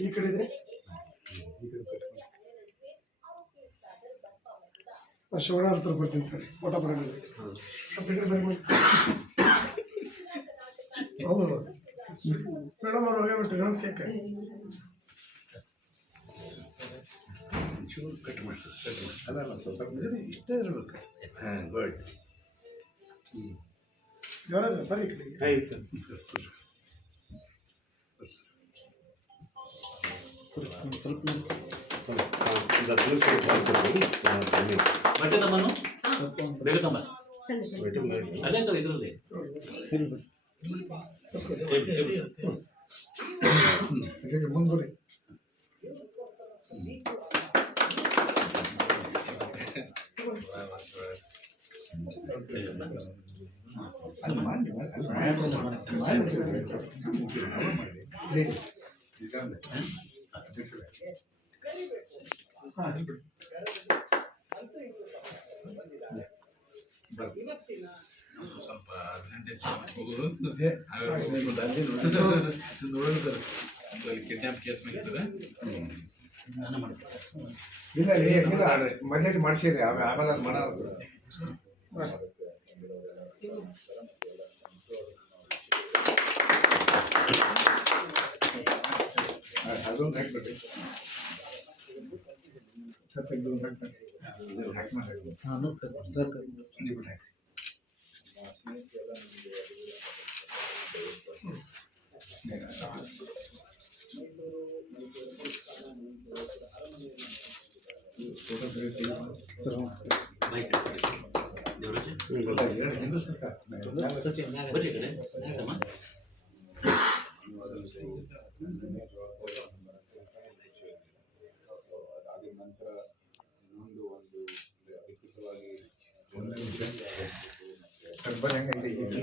ಈ ಕಡೆ ಇದ್ರೆ ಶಿವಣ್ಣ ಹತ್ರ ಬರ್ತೀನಿ ಫೋಟೋ ಬರೋಣ. ಹೌದು ಮೇಡಮ್ ಅವ್ರು ಹೋಗ್ಬಿಟ್ಟು ಇನ್ನೊಂದು ಕೇಕ್ ಚೂರು ಕಟ್ ಮಾಡಿ ಅಲ್ಲ ಸ್ವಲ್ಪ ಇಷ್ಟೇ ಇರಬೇಕು. ಹಾಂ ಗುಡ್. ದೇವರಾಜ ಬರೀ ಆಯ್ತು. ಬಟ್ಟೆ ತಮ್ಮನು ಬೇಗ ತಮ್ಮ ಅದೇ ತರ ಇದರಲ್ಲಿ ಮುಂದುವರಿ. ಸ್ವಲ್ಪ ಕಿಡ್ನಾಪ್ ಕೇಸ್ ಮೇಲೆ ಇಲ್ಲ ಮನೇಲಿ ಮಾಡಿಸಿರಿ ಆಮೇಲೆ ಅದು ಮಾಡೋದು ಅದೊಂದು ಹಾಕ್ಬಿಟ್ರಿ ತೆಗೆದು ಹಾಕಿ ಮಾಡಿ ನಂತರ ಇನ್ನೊಂದು ಒಂದು